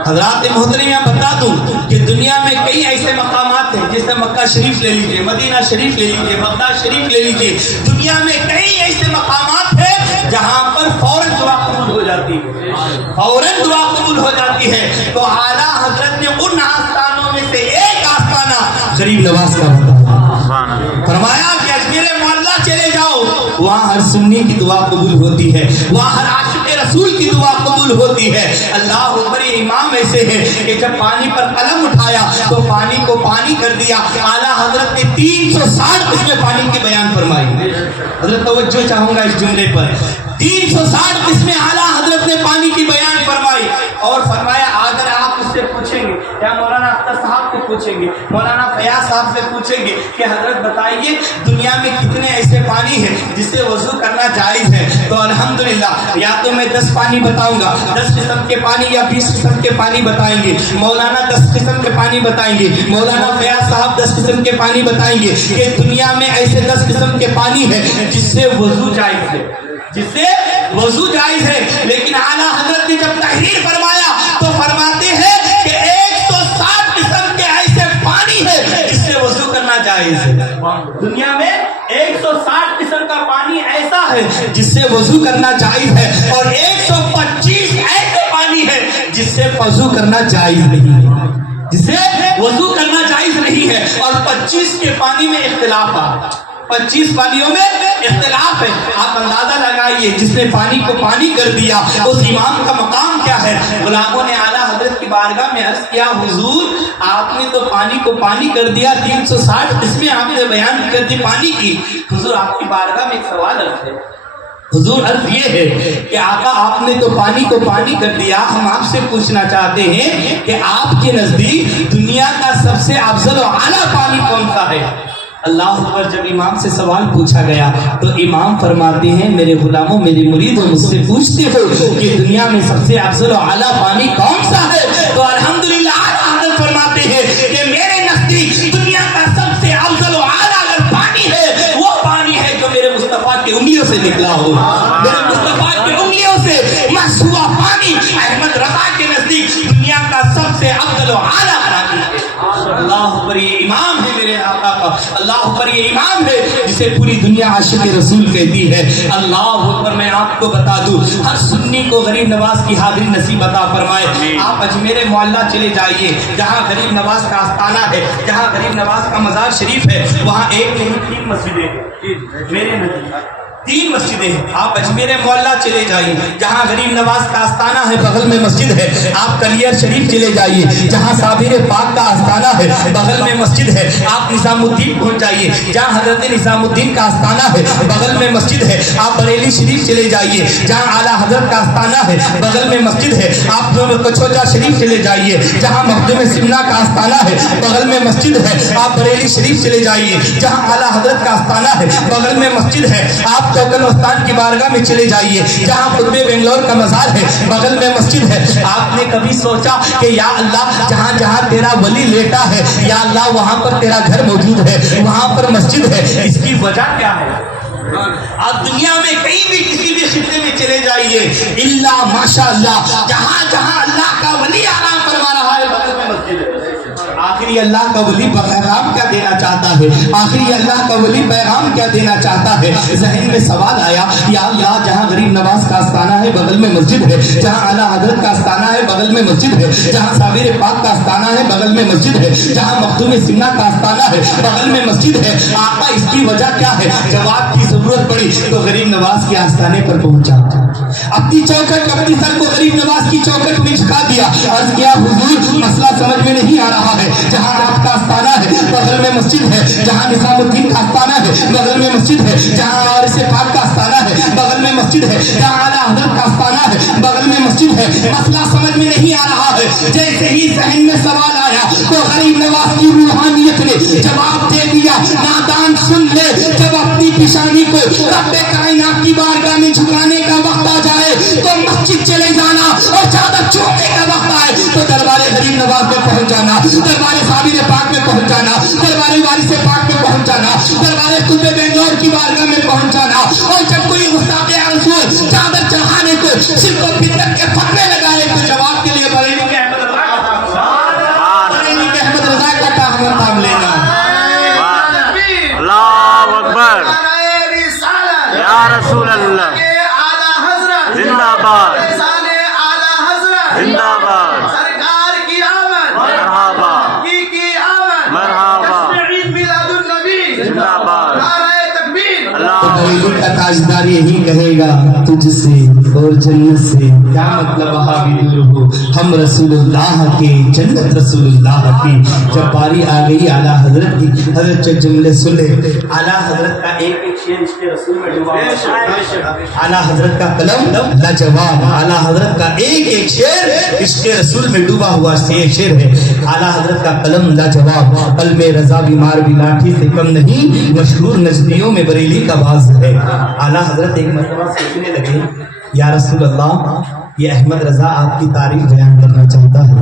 حضرات محترم بتا دوں کہ دنیا میں کئی ایسے مقامات ہیں، جیسے مکہ شریف لے لیجیے، مدینہ شریف لے لیجیے، بغداد شریف لے لیجیے، دنیا میں کئی ایسے مقامات ہیں جہاں پر فوراً دعا قبول ہو جاتی ہے، فوراً دعا قبول ہو جاتی ہے۔ تو اعلیٰ حضرت نے ان آستانوں میں سے ایک آستانہ غریب نواز کا بتایا، فرمایا کہ اجمیر معلیٰ چلے جاؤ، وہاں ہر سنی کی دعا قبول ہوتی ہے، وہاں ہر عاشق رسول کی دعا قبول ہوتی ہے۔ اللہ اکبر، امام ایسے ہیں کہ جب پانی پر قلم اٹھایا تو پانی کو پانی کر دیا۔ اعلیٰ حضرت نے 360 قسمیں پانی کے بیان فرمائی۔ حضرت توجہ چاہوں گا اس جملے پر، 360 قسمیں اعلیٰ حضرت نے پانی کی بیان فرمائی، اور فرمایا اگر آپ اس سے پوچھیں گے یا مولانا اختر صاحب کو پوچھیں گے، مولانا فیاض صاحب سے پوچھیں گے کہ حضرت بتائیے دنیا میں کتنے ایسے پانی ہیں جس سے وضو کرنا جائز ہے، تو الحمدللہ یا تو میں 10 پانی بتاؤں گا، 10 قسم کے پانی یا 20 قسم کے پانی بتائیں گے، مولانا 10 قسم کے پانی بتائیں گے، مولانا فیاض صاحب 10 قسم کے پانی بتائیں گے کہ دنیا میں ایسے 10 قسم کے پانی ہیں جس سے وضو جائز ہے، جس سے وضو جائز ہے۔ لیکن اعلیٰ حضرت نے جب تحریر فرمایا تو فرماتے ہیں کہ 160 قسم کے ایسے پانی ہے جس سے وضو کرنا جائز ہے۔ دنیا میں 160 قسم کا پانی ایسا ہے جس سے وضو کرنا جائز ہے، اور 125 ایسے پانی ہے جس سے وضو کرنا جائز نہیں ہے، جس سے وضو کرنا جائز نہیں ہے، اور 25 کے پانی میں اختلاف ہے، 25 پانیوں میں اختلاف ہے۔ آپ اندازہ لگائیے جس نے پانی کو پانی کر دیا اس امام کا مقام کیا ہے۔ غلاموں نے اعلیٰ حضرت کی بارگاہ میں عرض کیا، حضور آپ نے تو پانی کو پانی کر دیا، 360 قسمیں آپ نے بیان کر دی پانی کی، حضور آپ کی بارگاہ میں ایک سوال عرض ہے۔ حضور عرض یہ ہے کہ آقا آپ نے تو پانی کو پانی کر دیا، ہم آپ سے پوچھنا چاہتے ہیں کہ آپ کے نزدیک دنیا کا سب سے افضل و اعلیٰ پانی کون سا ہے؟ اللہ اکبر، جب امام سے سوال پوچھا گیا تو امام فرماتے ہیں، میرے غلاموں میرے مریدوں مجھ سے پوچھتے ہو کہ دنیا میں سب سے افضل و اعلیٰ پانی کون سا ہے، تو الحمدللہ حضرت فرماتے ہیں کہ میرے نزدیک دنیا کا سب سے افضل و اعلیٰ اگر پانی ہے وہ پانی ہے جو میرے مصطفیٰ کی انگلیوں سے نکلا ہو، میرے مصطفیٰ کی انگلیوں سے محض ہوا پانی احمد رضا کے نزدیک دنیا کا سب سے افضل و اعلیٰ پانی ہے۔ اللہ پر یہ امام ہے میرے آقا کا، اللہ پر یہ امام ہے جسے پوری دنیا عاشق رسول کہتی ہے۔ اللہ پر میں آپ کو بتا دوں، ہر سنی کو غریب نواز کی حاضری نصیب عطا فرمائے۔ آپ اجمیر معلیٰ چلے جائیے، جہاں غریب نواز کا آستانہ ہے، جہاں غریب نواز کا مزار شریف ہے، وہاں ایک نہیں 3 مسجدیں ہیں، میرے نزدیک 3 مسجدیں ہیں۔ آپ اجمیر معلیٰ چلے جائیے، جہاں غریب نواز کا آستانہ ہے، بغل میں مسجد ہے۔ آپ کلیر شریف چلے جائیے، جہاں صابر پاک کا آستانہ ہے، بغل میں مسجد ہے۔ آپ نظام الدین پہنچ جائیے، جہاں حضرت نظام الدین کا آستانہ ہے، بغل میں مسجد ہے۔ آپ بریلی شریف چلے جائیے، جہاں اعلیٰ حضرت کا آستانہ ہے، بغل میں مسجد ہے۔ آپ کچوجا شریف چلے جائیے، جہاں مخدوم سمنا کا آستانہ ہے، بغل میں مسجد ہے۔ آپ بریلی شریف چلے جائیے، جہاں اعلیٰ حضرت کا آستانہ ہے، بغل میں مسجد ہے۔ آپ چوکن استان کی بارگاہ میں چلے جائیے، جہاں قطب بنگلور کا مزار ہے، بغل میں مسجد ہے۔ آپ نے کبھی سوچا کہ یا اللہ جہاں جہاں تیرا ولی لیٹا ہے یا اللہ وہاں پر تیرا گھر موجود ہے، وہاں پر مسجد ہے، اس کی وجہ کیا ہے؟ آپ دنیا میں کہیں بھی کسی بھی خطے میں چلے جائیے، اللہ ماشاء اللہ جہاں جہاں اللہ کا ولی آرام فرما رہا ہے بغل میں مسجد ہے۔ آخری اللہ کا ولی پیغام کیا دینا چاہتا ہے؟ آخری اللہ کا ولی پیغام کیا دینا چاہتا ہے؟ ذہن میں سوال آیا، یا اللہ جہاں غریب نواز کا آستانہ ہے بغل میں مسجد ہے، جہاں اعلیٰ حضرت کا آستانہ ہے بغل میں مسجد ہے، جہاں صابر پاک کا آستانہ ہے بغل میں مسجد ہے، جہاں مخدوم سمنا کا آستانہ ہے بغل میں مسجد ہے، آقا اس کی وجہ کیا ہے؟ جواب کی ضرورت پڑی تو غریب نواز کے آستانے پر پہنچا، اپنی چوکھٹ اپنی سر کو غریب نواز کی چوکھٹ میں جھکا دیا، عرض کیا حضور مسئلہ سمجھ میں نہیں آ رہا ہے، جہاں آپ کا آستانہ ہے بغل میں مسجد ہے، جہاں نظام الدین کا آستانہ ہے بغل میں مسجد ہے، جہاں وارث پاک کا آستانہ ہے بغل میں مسجد ہے، جہاں اعلیٰ حضرت کا آستانہ ہے بغل میں مسجد ہے، مسئلہ سمجھ میں نہیں آ رہا ہے۔ جیسے ہی ذہن میں سوال آیا تو غریب نواز کی روحانیت نے جواب دے دیا، نادان سن لے، جب اپنی پیشانی کو رب کائنات کی بارگاہ میں جھکانے کا وقت آ جائے تو مسجد چلے جانا، اور چادر چومنے کا وقت آئے تو دربار غریب نواز میں پہنچ جانا، دربار صابر پاک میں پہنچ جانا، دربار وارث پاک میں پہنچ جانا، دربار قطب بنگلور کی بارگاہ میں پہنچ جانا، اور جب کوئی گستاخ رسول چادر چڑھانے کو صرف اور بدعت کے فتوے لگائے تو جواب کے لیے بریلی کے احمد رضا کا تام لینا. اللہ اکبر یا رسول اللہ زندہ باد زندہ باد مرحبا مرحبا زندہ باد تو اللہ بریلی کا تاجدار یہی کہے گا تجھ سے اور جنت سے کیا مطلب وہابی دور ہو. ہم رسول اللہ کے جنت رسول اللہ کی. جب باری آ گئی اعلیٰ حضرت کی, حضرت جو جملے سنے اعلیٰ حضرت کا ایک ایک شعر عشق رسول میں ڈوبا ہوا. اعلیٰ حضرت کا قلم لاجواب, اعلیٰ حضرت کا ایک ایک شعر عشق رسول میں ڈوبا ہوا شعر ہے. اعلیٰ حضرت کا قلم لاجواب, قلم رضا بیمار بھی لاٹھی سے کم نہیں, مشہور نجدیوں میں بریلی کا باز ہے. اعلیٰ حضرت ایک مرتبہ سوچنے لگے یا رسول اللہ یہ احمد رضا آپ کی تعریف بیان کرنا چاہتا ہے,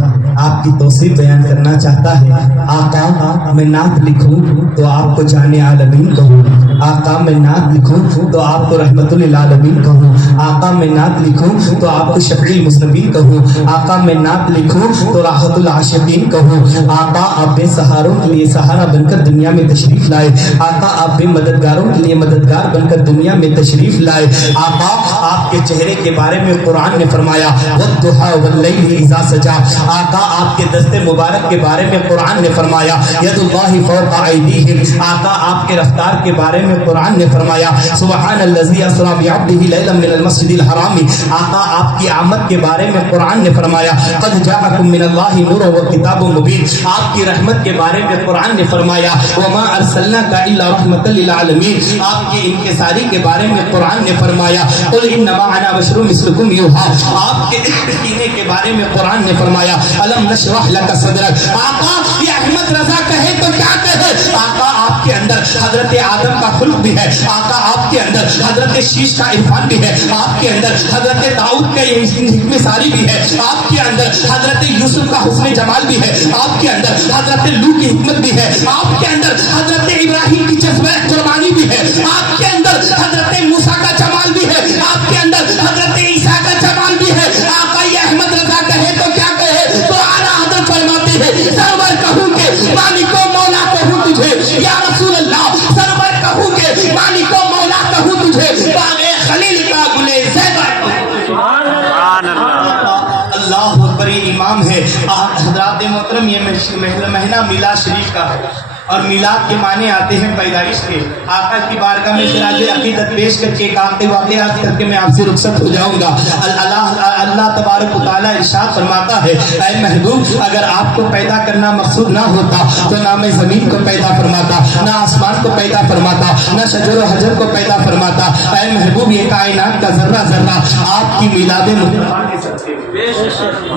آپ کی توصیف بیان کرنا چاہتا ہے. آقا میں نعت لکھوں تو آپ کو جان عالمین کہوں, آقا میں نعت لکھوں تو آپ کو رحمت للعالمین کہوں, آقا میں نعت لکھوں تو آپ کو شفیع المذنبین کہوں, آقا میں نعت لکھوں تو راحت العاشقین کہوں. آقا آپ بے سہاروں کے لیے سہارا بن کر دنیا میں تشریف لائے, آقا آپ بے مددگاروں کے لیے مددگار بن کر دنیا میں تشریف لائے. آقا آپ کے چہرے کے بارے میں قرآن نے فرمایا والضحى واللیل اذا سجا, آقا آپ کے دست مبارک کے بارے میں قرآن نے فرمایا ید اللہ فوق ایدیہم, آقا آپ کے رفتار کے بارے میں قرآن نے فرمایا سبحان الذی اسری بعبدہ لیلا من المسجد الحرام, آقا آپ کی آمد کے بارے میں قرآن نے فرمایا قد جاءکم من اللہ نور و کتاب مبین, آپ کی رحمت کے بارے میں قرآن نے فرمایا وما ارسلناک الا رحمۃ للعالمین, آپ کی انکساری کے بارے میں قرآن نے فرمایا قل انما انا بشر مثلکم یوحی, آپ کے سینے کے بارے میں قرآن نے فرمایا الم نشرح لک صدرک. آقا یہ احمد رضا کہے تو کیا کہے, آقا آپ کے اندر حضرت آدم کا خلق بھی ہے, آقا آپ کے اندر حضرت شیش کا عرفان بھی ہے, آپ کے اندر حضرت داؤد کا یہ حکم ساری بھی ہے, آپ کے اندر حضرت یوسف کا حسن جمال بھی ہے, آپ کے اندر حضرت لوط کی حکمت بھی ہے, آپ کے اندر حضرت ابراہیم کی جذبہ قربانی بھی ہے, آپ کے اندر حضرت موسیٰ کا جمال بھی ہے, آپ کے اندر حضرت عیسیٰ کا جمال بھی ہے. آقا یہ احمد رضا کہے تو کیا کہے, تو اعلیٰ حضرت فرماتے ہیں سرور کہوں کہ مالک و مولا کہوں تجھے یا رسول اللہ, سرور کہوں کہ مالک و مولا کہوں تجھے, باغ خلیل کا گلے زیبا سبحان اللہ. اللہ اکبر. یہ امام ہے حضرات محترم, یہ مہینہ میلاد شریف کا ہے اور میلاد کے معنی آتے ہیں پیدائش کے. آقا کی بارگاہ میں خراج عقیدت پیش کر کے ایک آخری واقعات کر کے میں آپ سے رخصت ہو جاؤں گا. اللہ تبارک و تعالیٰ ارشاد فرماتا ہے اے محبوب اگر آپ کو پیدا کرنا مقصود نہ ہوتا تو نہ میں زمین کو پیدا فرماتا, نہ آسمان کو پیدا فرماتا, نہ شجر و حجر کو پیدا فرماتا. اے محبوب یہ کائنات کا ذرہ ذرہ آپ کی میلاد مصطفیٰ کے صدقے میں,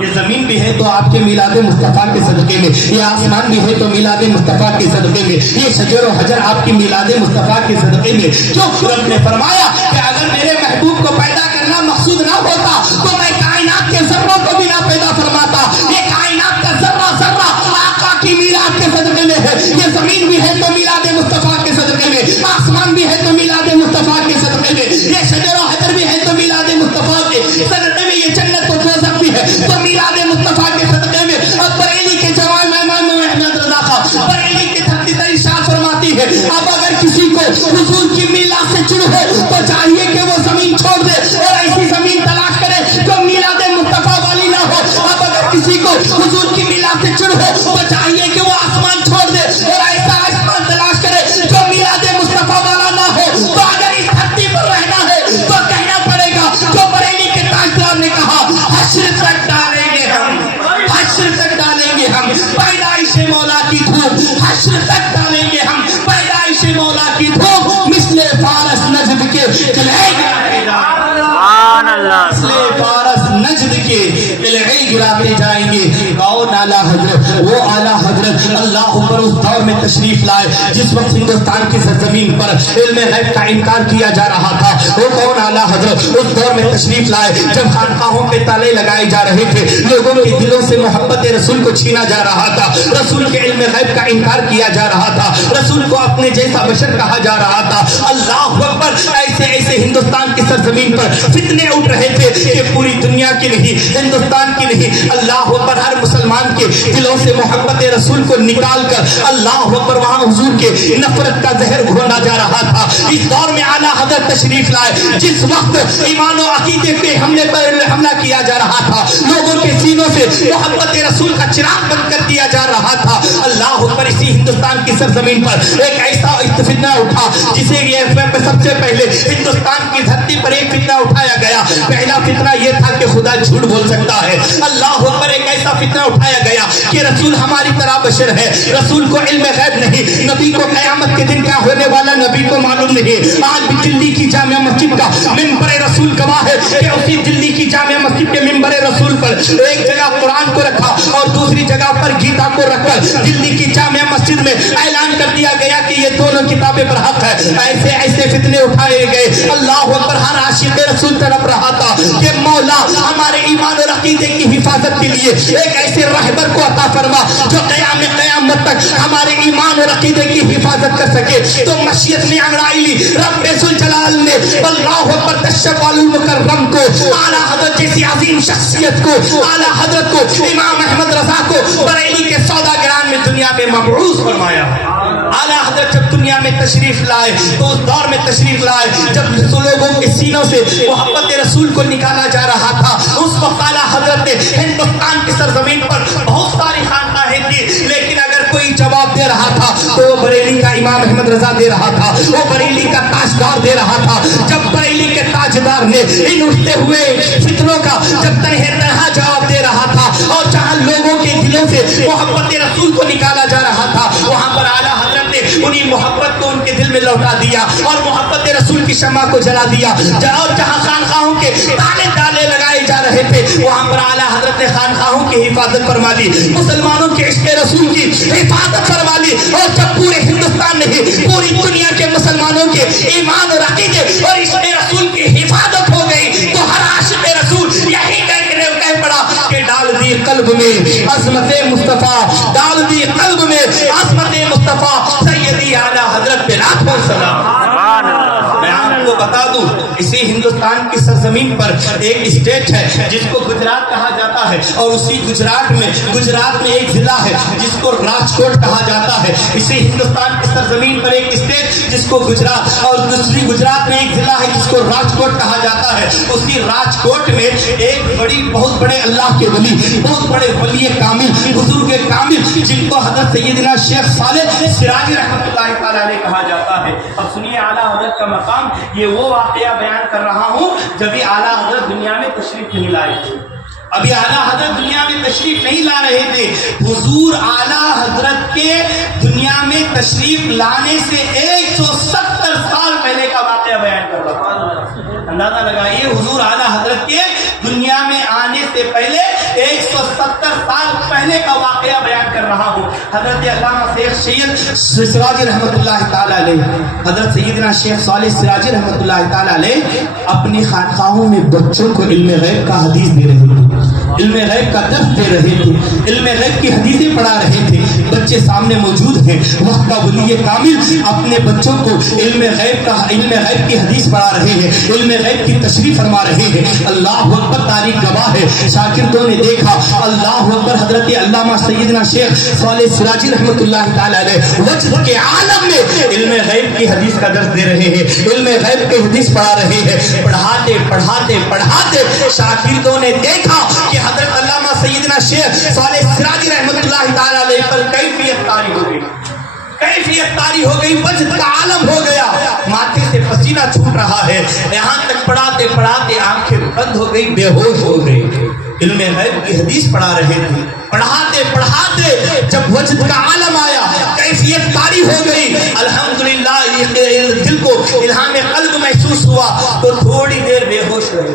یہ زمین بھی ہے تو آپ کے میلاد مصطفیٰ کے صدقے میں, یہ آسمان بھی ہے تو میلاد مصطفیٰ کے صدقے میں, یہ شجر و حجر آپ کی میلاد مصطفیٰ کے صدقے میں. جو رب نے فرمایا کہ اگر میرے محبوب کو پیدا کرنا مقصود نہ ہوتا تو میں کائنات کے ذروں کو بھی نہ پیدا فرماتا. یہ کائنات کا ذرہ ذرہ آقا کی میلاد کے صدقے میں ہے, یہ زمین بھی ہے تو میلاد مصطفیٰ کے صدقے میں, آسمان بھی ہے تو میلاد مصطفیٰ کے صدقے میں, یہ شجر و حجر بھی ہے تو میلاد مصطفیٰ کے صدقے میں, یہ جنت و دوزخ بھی ہے تو میلاد مصطفیٰ کے صدقے میں. اب بریلی کے جوان مہمان احمد رضا خان بریلی کے دھرتی سے ارشاد فرماتی ہے اب اگر کسی کو حضور کی میلاد سے چڑ ہے تو چاہیے کہ وہ زمین چھوڑ دے اور ایسی زمین تلاش کرے جو میلاد مصطفیٰ والی نہ ہو. اب اگر کسی کو حضور کی میلاد سے چڑ ہے تو چاہیے کہ وہ آسمان چھوڑ دے اور ایسا آسمان تلاش کرے جو میلاد مصطفیٰ والا نہ ہو. تو اگر اس دھرتی پر رہنا ہے تو کہنا پڑے گا جو بریلی کے تاجدار نے کہا حشر تک ڈالیں گے ہم, حشر تک ڈالیں گے ہم پیدائش مولا کی دھوم, حشر تک ڈالیں گے ہم پیدائش مولا کی دھوم, مثل فارس نجد کے چلے گا سبحان اللہ. مثل فارس نجد کے قلعے گراتے جائیں گے. کون اعلیٰ حضرت؟ وہ اعلیٰ حضرت اللہ پر اس دور میں تشریف لائے جس وقت ہندوستان کی سرزمین پر علم غیب کا انکار کیا جا رہا تھا. وہ کون اعلیٰ حضرت؟ اس دور میں تشریف لائے جب خانقاہوں پہ تالے لگائے جا رہے تھے, لوگوں کے دلوں سے محبت رسول کو چھینا جا رہا تھا, رسول کے علم غیب کا انکار کیا جا رہا تھا, رسول کو اپنے جیسا بشر کہا جا رہا تھا. اللہ اکبر. ایسے ایسے ہندوستان کی سرزمین پر فتنے اٹھ رہے تھے کہ پوری دنیا کی نہیں, ہندوستان کی نہیں, اللہ اکبر, ہر مسلمان کے دلوں سے محبت رسول کو نکال کر اللہ اکبر وہاں حضور کے نفرت کا زہر گھولا جا رہا تھا. اس دور میں اعلیٰ حضرت تشریف لائے جس وقت ایمان و عقیدے پہ حملہ کیا جا رہا تھا, لوگوں کے سینوں سے محبت رسول کا چراغ بند کر دیا جا رہا تھا. اللہ اکبر. اسی ہندوستان کی سرزمین پر ایک ایسا فتنہ اٹھا جسے سب سے پہلے ہندوستان کی دھرتی پر ایک فتنہ اٹھایا گیا. پہلا فتنہ یہ تھا کہ خدا جھوٹ بول سکتا ہے. اللہ اکبر. ایک ایسا فتنہ اٹھایا گیا کہ رسول ہماری طرح بشر ہے, رسول کو علم غیب نہیں, نبی کو قیامت کے دن کیا ہونے والا نبی کو معلوم نہیں. آج بھی دلی کی جامع مسجد کا منبر رسول گواہ ہے کہ اسی دلی کی جامع مسجد کے منبر رسول پر ایک جگہ قرآن کو رکھا اور دوسری جگہ پر گیتا کو رکھ کر دلی کی جامع مسجد میں اعلان کر دیا گیا کہ یہ دونوں کتابیں پر حق ہے. ایسے ایسے فتنے اٹھائے گئے. اللہ اکبر. ہر عاشق رسول تڑپ رہا تھا کہ مولا ہمارے ایمان اور عقیدے کی حفاظت کے لیے ایک ایسے رہبر کو عطا فرما جو قیامت تک ہمارے ایمان اور عقیدے کی حفاظت کر سکے. تو مشیت نے انگڑائی لی رب ذوالجلال نے اللہ اکبر تشریف المکرم کو, اعلیٰ حضرت جیسی عظیم شخصیت کو, اعلیٰ حضرت کو, امام احمد رضا کو بریلی کے سوداگران میں دنیا میں مبعوث فرمایا. اعلیٰ حضرت جب دنیا میں تشریف لائے تو اس دور میں تشریف لائے جب لوگوں کے سینوں سے محبت رسول کو نکالا جا رہا تھا. اس وقت اعلیٰ حضرت نے ہندوستان کی سرزمین پر بہت ساری خانقاہیں تھی, لیکن اگر کوئی جواب دے رہا تھا تو وہ بریلی کا امام احمد رضا دے رہا تھا, وہ بریلی کا تاجدار دے رہا تھا. جب بریلی کے تاجدار نے ان اٹھتے ہوئے فتنوں کا جب تنہا جواب دے رہا تھا اور جہاں لوگوں کے دلوں سے محبت رسول کو نکالا جا رہا تھا, وہاں پر اعلیٰ حضرت نے انہی محبت کو ان کے دل میں لوٹا دیا اور محبت رسول کی شمع کو جلا دیا. اور جہاں خانقاہوں کے تالے لگائے جا رہے تھے وہاں پر اعلیٰ حضرت نے خانقاہوں کی حفاظت فرما لی, مسلمانوں کے عشق رسول کی حفاظت فرما لی. اور جب پورے ہندوستان نہیں پوری دنیا کے مسلمانوں کے ایمان اور عقیدے اور عشق رسول کی حفاظت ہو گئی تو ہر عاشق رسول یہی کہہ پڑا کہ ڈال دی قلب میں عظمت مصطفیٰ, ڈال دی قلب میں عظمت مصطفیٰ سیدی اعلیٰ حضرت پہ لاکھوں سلام. میں آپ کو بتا دوں اسی ہندوستان کی سرزمین پر ایک اسٹیٹ ہے جس کو گجرات کہا جاتا ہے, اور اسی گجرات میں ایک ضلع ہے جس کو راجکوٹ کہا جاتا ہے. اسی ہندوستان کی سرزمین پر ایک اسٹیٹ جس کو گجرات, اور دوسری گجرات میں ایک ضلع ہے جس کو راجکوٹ کہا جاتا ہے. اسی راجکوٹ میں ایک بہت بڑے اللہ کے ولی, بہت بڑے ولی کامل, بزرگ کامل, جن کو حضرت سیدنا شیخ صالح سراجی رحمۃ اللہ تعالی علیہ کہا جاتا ہے. اب سنیے اعلیٰ حضرت کا مقام. یہ وہ واقعہ بیان کر رہا ہوں جب یہ اعلیٰ حضرت دنیا میں تشریف نہیں لائے تھے. ابھی اعلیٰ حضرت دنیا میں تشریف نہیں لا رہے تھے. حضور اعلیٰ حضرت کے دنیا میں تشریف لانے سے 170 سال پہلے کا واقعہ بیان کر رہا ہوں. اندازہ لگائیے حضور اعلیٰ حضرت کے دنیا میں آنے سے پہلے 170 سال پہلے کا واقعہ بیان کر رہا ہوں. حضرت علامہ شیخ سید سراجی رحمۃ اللہ تعالی علیہ, حضرت سیدنا شیخ صالح سراجی رحمۃ اللہ تعالی علیہ اپنی خانقاہوں میں بچوں کو علم غیب کا حدیث دے رہے تھے, علم غیب کا درس دے رہے تھے, علم غیب کی حدیثیں پڑھا رہے تھے. بچے سامنے موجود ہیں, وقت کا ولی کامل اپنے بچوں کو علم غیب کی حدیث پڑھا رہے ہیں, علم غیب کی تشریح فرما رہے ہیں. اللہ اکبر. تاریخ گواہ ہے, شاگردوں نے دیکھا. اللہ اکبر. حضرت علامہ سیدنا شیخ صالح سراجی رحمۃ اللہ تعالی علیہ وجد کے عالم میں علم غیب کی حدیث کا درس دے رہے ہیں, علم غیب کی حدیث پڑھا رہے ہیں. پڑھاتے شاگردوں نے دیکھا کہ حضرت علامہ سیدنا شیخ صالح سراجی رحمۃ اللہ تعالی علیہ پر کیفیت طاری ہو گئی, وجد کا عالم ہو گیا, ماتھے سے پسینہ چھوٹ رہا ہے. یہاں تک پڑھاتے آنکھیں بند ہو گئی, بے ہوش ہو گئی. علم غیب کی حدیث پڑھا رہے تھے. پڑھاتے جب وجد کا عالم آیا, کیفیت طاری ہو گئی. الحمدللہ دل کو الہام قلب محسوس ہوا تو تھوڑی دیر بے ہوش رہے,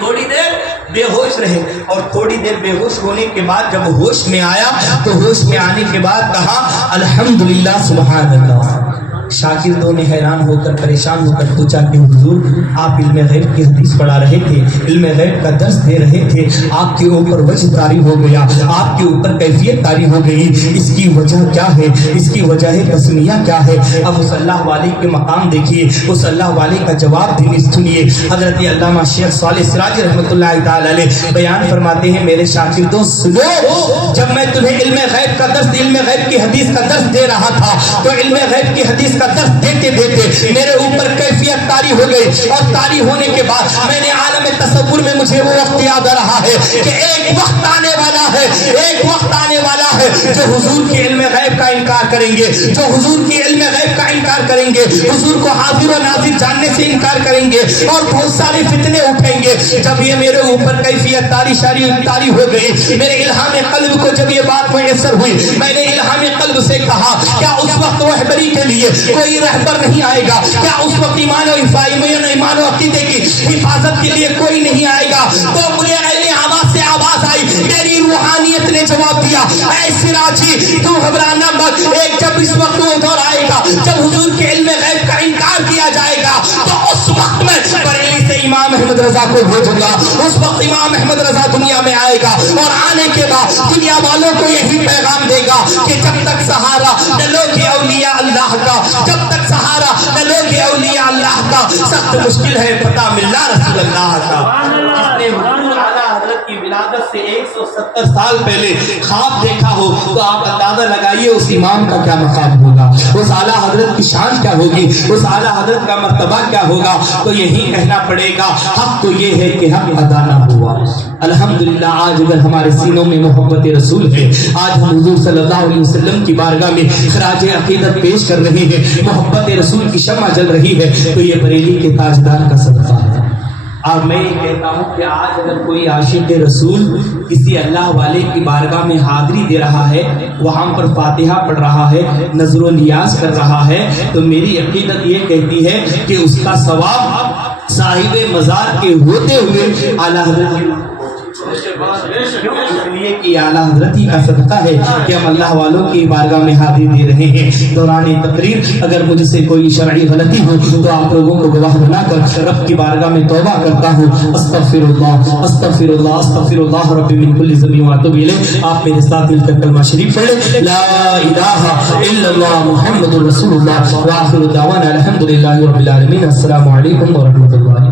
تھوڑی دیر بے ہوش رہے اور تھوڑی دیر بے ہوش ہونے کے بعد جب ہوش میں آیا تو ہوش میں آنے کے بعد کہا الحمدللہ سبحان اللہ۔ شاگردوں نے حیران ہو کر پریشان ہو کر پوچھا کہ حضور آپ علم غیب کی حدیث پڑھا رہے تھے، علم غیب کا درس دے رہے تھے، آپ کے اوپر وجہ طاری ہو گیا، آپ کے اوپر کیفیت طاری ہو گئی، اس کی وجہ کیا ہے؟ اس کی وجہ تسمیہ کیا ہے؟ اب اس اللہ والے کے مقام دیکھیے، اس اللہ والے کا جواب سنیے۔ حضرت علامہ شیخ صالح سراج رحمۃ اللہ تعالی علیہ بیان فرماتے ہیں میرے شاگردوں سنو، جب میں تمہیں علم غیب کا درس، علم غیب کی حدیث کا درس دے رہا تھا تو علم غیب کی حدیث کا درس دیتے دیتے میرے اوپر کیفیت طاری ہو گئی، اور طاری ہونے کے بعد میں نے عالم تصور میں مجھے وہ وقت یاد آ رہا ہے کہ ایک وقت آنے والا ہے، ایک وقت آنے والا ہے جو حضور کے علم غیب کا انکار کریں گے، جو حضور کے علم غیب کا انکار کریں گے، حضور کو حاضر و ناظر جاننے سے انکار کریں گے، اور بہت سارے فتنے اٹھیں گے۔ جب یہ میرے اوپر کیفیت طاری ہو گئی، میرے الہام قلب کو جب یہ بات میسر ہوئی، میں نے الہام قلب سے کہا کیا اس وقت رہبری کے لیے کوئی رہبر نہیں آئے گا؟ کیا اس وقت ایمان و عقیدے کی حفاظت کے لیے کوئی نہیں آئے گا؟ تو مجھے اہل آواز سے آواز آئی، میری روحانیت نے جواب دیا اے سراجی تو گھبرانا مت، ایک جب اس وقت وہ دور آئے گا جب حضور کے علم غیب کا انکار کیا جائے گا تو اس وقت میں بریلی سے امام احمد رضا کو بھیجوں گا، اس وقت امام احمد رضا دنیا میں آئے گا، اور آنے کے بعد دنیا والوں کو یہی پیغام دے گا کہ جب تک سہارا نہ لو کہ اولیاء اللہ کا، جب تک سہارا نہ لو کہ اولیاء اللہ کا، سخت مشکل ہے پتہ ملنا رسول اللہ کا۔ جس نے حضور اعلیٰ حضرت کی ولادت سے 170 سال پہلے خواب دیکھا ہو تو آپ اندازہ لگائیے اس امام کا کیا مقام ہوگا، اس اعلیٰ حضرت کی شان کیا ہوگی، اس اعلیٰ حضرت کا مرتبہ کیا ہوگا۔ تو یہی کہنا پڑے گا حق تو یہ ہے کہ حق ادا نہ ہوا۔ الحمدللہ آج اگر ہمارے سینوں میں محبت رسول ہے، آج ہم حضور صلی اللہ علیہ وسلم کی بارگاہ میں خراج عقیدت پیش کر رہے ہیں، محبت رسول کی شمع جل رہی ہے، تو یہ بریلی کے تاجدار کا صدقہ ہے۔ اور میں یہ کہتا ہوں کہ آج اگر کوئی عاشق رسول کسی اللہ والے کی بارگاہ میں حاضری دے رہا ہے، وہاں پر فاتحہ پڑھ رہا ہے، نظر و نیاز کر رہا ہے، تو میری عقیدت یہ کہتی ہے کہ اس کا ثواب صاحب مزار کے ہوتے ہوئے اعلیٰ حضرت اس لیے کہ اعلیٰ حضرت ہی کا صدقہ ہے کہ ہم اللہ والوں کی بارگاہ میں حاضری دے رہے ہیں۔ دوران تقریر اگر مجھ سے کوئی شرعی غلطی ہو تو آپ لوگوں کو گواہ بنا کر رب کی بارگاہ میں توبہ کرتا ہوں، استغفر اللہ استغفر اللہ استغفر اللہ رب من کل ذنب واتوب الیہ۔ آپ میرے ساتھ مل کر کلمہ شریف پڑھ لیں، لا الہ الا اللہ محمد رسول اللہ، وآخر دعوانا الحمدللہ رب العالمین۔ السلام علیکم ورحمۃ اللہ۔